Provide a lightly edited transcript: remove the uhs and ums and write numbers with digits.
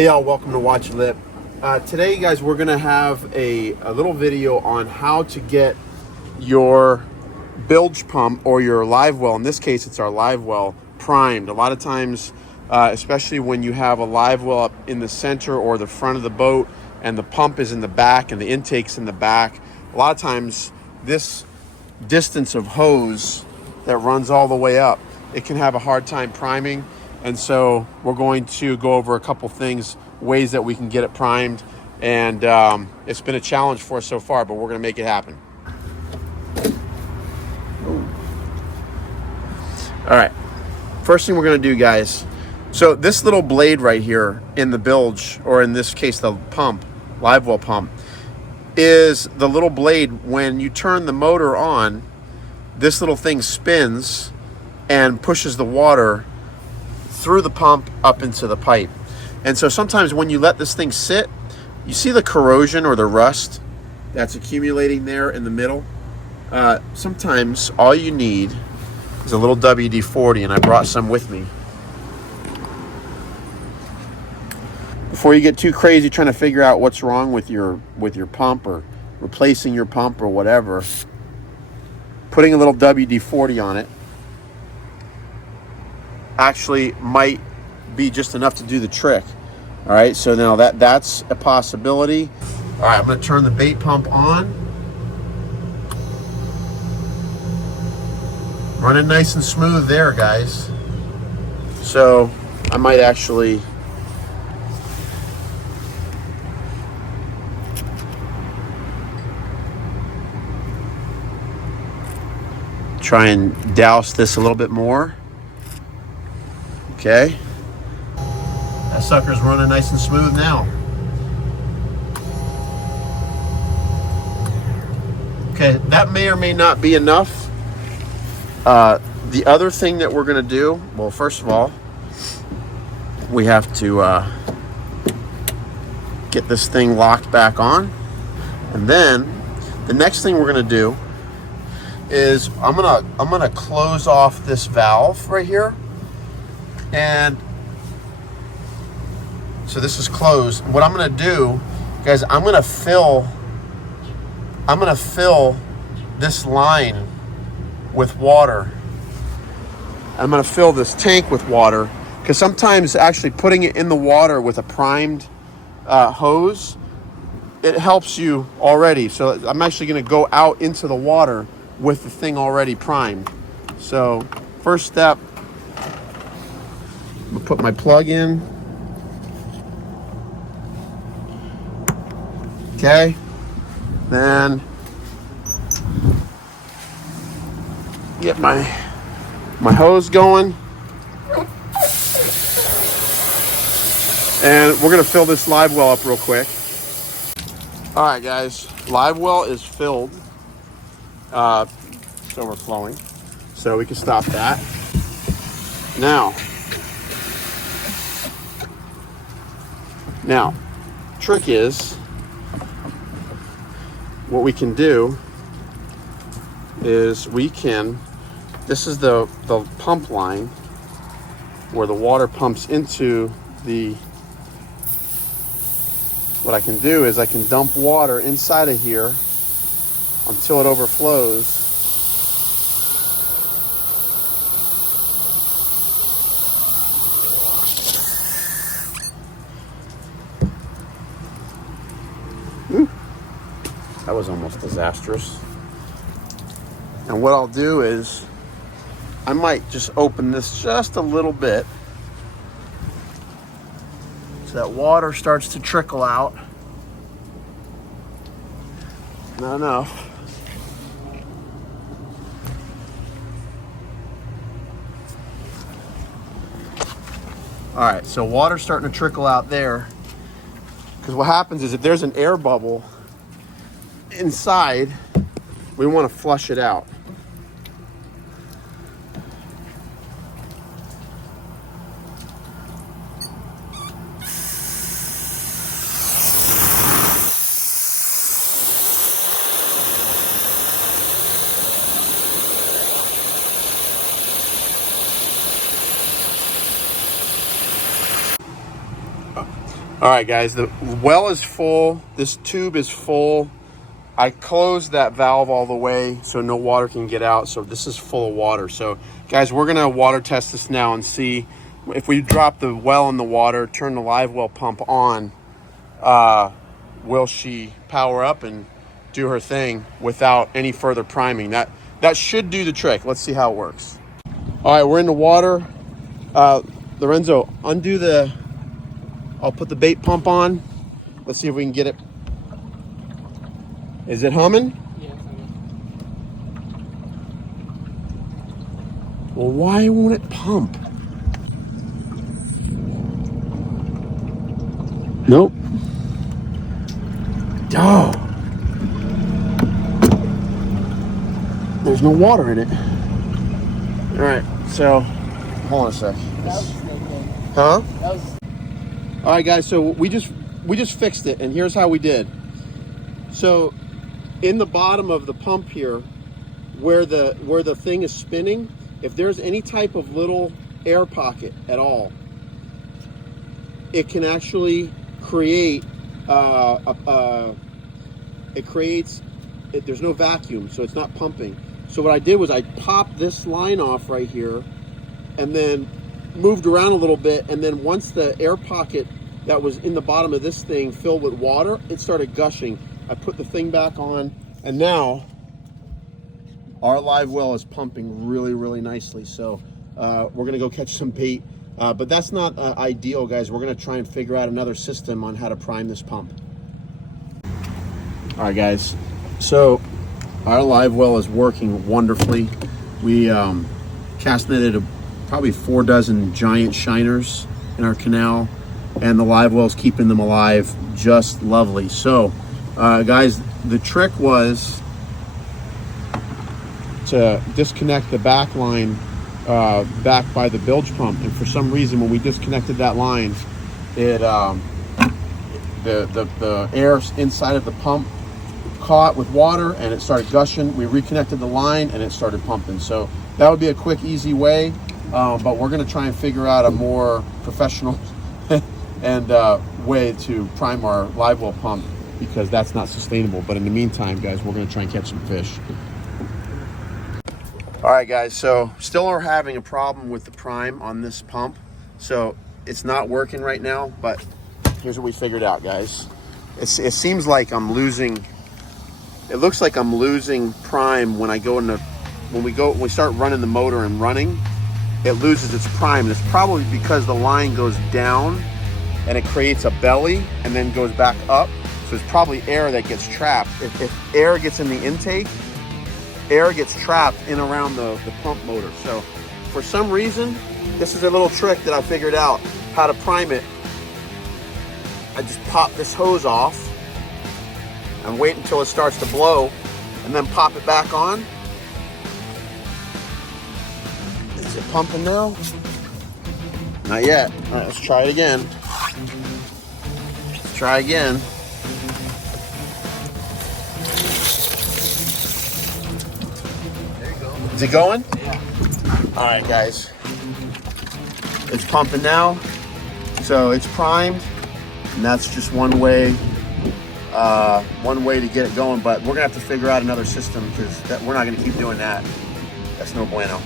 Hey y'all, welcome to Watch Lip. Today guys, we're gonna have a little video on how to get your bilge pump or your live well, in this case it's our live well, primed. A lot of times, especially when you have a live well up in the center or the front of the boat and the pump is in the back and the intake's in the back, a lot of times this distance of hose that runs all the way up, it can have a hard time priming. And so we're going to go over a couple things, ways that we can get it primed. And it's been a challenge for us so far, but we're going to make it happen. All right, first thing we're going to do, guys. So this little blade right here in the bilge, or in this case, the pump, live well pump, is the little blade. When you turn the motor on, this little thing spins and pushes the water through the pump up into the pipe. And so sometimes when you let this thing sit, you see the corrosion or the rust that's accumulating there in the middle. Sometimes all you need is a little WD-40, and I brought some with me. Before you get too crazy trying to figure out what's wrong with your pump or replacing your pump or whatever, putting a little WD-40 on it actually might be just enough to do the trick. All right, so now that's a possibility. All right, I'm going to turn the bait pump on. Running nice and smooth there, guys. So I might actually try and douse this a little bit more. Okay, that sucker's running nice and smooth now. Okay, that may or may not be enough. The other thing that we're going to do, well, first of all, we have to get this thing locked back on. And then the next thing we're going to do is I'm gonna close off this valve right here. And so this is closed. What I'm going to do, guys, I'm going to fill this line with water. I'm going to fill this tank with water, because sometimes actually putting it in the water with a primed hose, it helps you already. So I'm actually going to go out into the water with the thing already primed. So first step, I'm gonna put my plug in. Okay. Then get my hose going. And we're gonna fill this live well up real quick. All right, guys, live well is filled. It's overflowing. So we can stop that. Now, trick is, what we can do is this is the pump line where the water pumps into what I can do is I can dump water inside of here until it overflows. That was almost disastrous. And what I'll do is I might just open this just a little bit so that water starts to trickle out. Not enough. All right, so water's starting to trickle out there, because what happens is if there's an air bubble inside, we want to flush it out. All right, guys, the well is full. This tube is full. I closed that valve all the way so no water can get out. So this is full of water. So guys, we're gonna water test this now and see if we drop the well in the water, turn the live well pump on, will she power up and do her thing without any further priming? That should do the trick. Let's see how it works. All right, we're in the water. Lorenzo, undo the, I'll put the bait pump on. Let's see if we can get it. Is it humming? Yes, Well, why won't it pump? Nope. Oh. There's no water in it. All right, so hold on a sec. Huh? All right, guys, so we just fixed it, and here's how we did. So in the bottom of the pump here, where the thing is spinning, if there's any type of little air pocket at all, it can actually create there's no vacuum, so it's not pumping. So what I did was I popped this line off right here and then moved around a little bit, and then once the air pocket that was in the bottom of this thing filled with water, it started gushing. I put the thing back on, and now our live well is pumping really, really nicely. So we're gonna go catch some bait, but that's not ideal, guys. We're gonna try and figure out another system on how to prime this pump. All right, guys, so our live well is working wonderfully. We cast netted probably 4 dozen giant shiners in our canal, and the live well is keeping them alive just lovely. So guys, the trick was to disconnect the back line back by the bilge pump, and for some reason when we disconnected that line, it the air inside of the pump caught with water and it started gushing. We reconnected the line and it started pumping. So that would be a quick, easy way, but we're going to try and figure out a more professional and way to prime our live well pump, because that's not sustainable. But in the meantime, guys, we're going to try and catch some fish. All right, guys, so still are having a problem with the prime on this pump. So it's not working right now, but here's what we figured out, guys. It seems like I'm losing, it looks like I'm losing prime when I go into, when we start running the motor and running, it loses its prime. And it's probably because the line goes down and it creates a belly and then goes back up. So it's probably air that gets trapped. If air gets in the intake, air gets trapped in around the pump motor. So for some reason, this is a little trick that I figured out how to prime it. I just pop this hose off and wait until it starts to blow and then pop it back on. Is it pumping now? Not yet. All right, let's try it again. Let's try again. There you go. Is it going? Yeah. All right, guys. It's pumping now. So it's primed, and that's just one way to get it going. But we're gonna have to figure out another system, because we're not gonna keep doing that. That's no bueno.